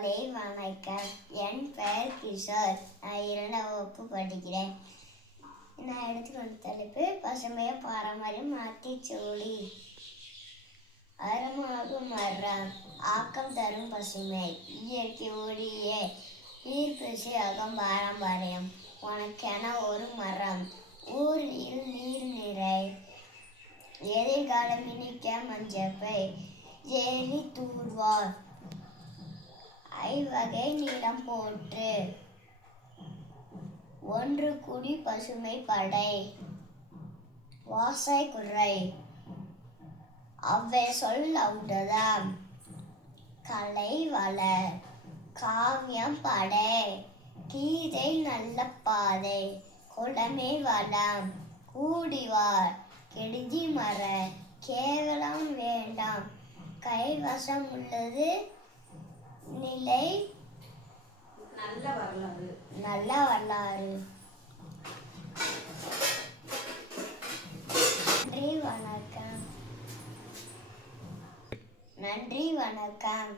காலை வணக்கம். என் பெயர் கிஷோர். நான் 2ஆம் வகுப்பு படிக்கிறேன். நான் எடுத்துட்டு வந்த தலைப்பு பசுமைய பாரம்பரியம் ஆத்திச்சூடி. அறமாகும் மரம் ஆக்கம் தரும் பசுமை இயற்கை ஒளியே ஈர்ப்பிசை அகம் பாரம்பரியம். உனக்கென ஒரு மரம் ஊரில் நீர் நிறை எதிர்காலம் இனிக்க மஞ்சப்பை ஏறி தூர்வார் ஐவகை நிலம் போற்று ஒன்று குடி பசுமை படை வாசை குறை அவ்வை சொல் அவுடதாம் கலை வளர் காவியம் படை கீதை நல்ல பாதை குளமே வளம் கூடிவார் கெடுதி மர கேவலம் வேண்டாம் கைவசம் உள்ளது நிலை நல்ல வரலாறு. நன்றி வணக்கம்.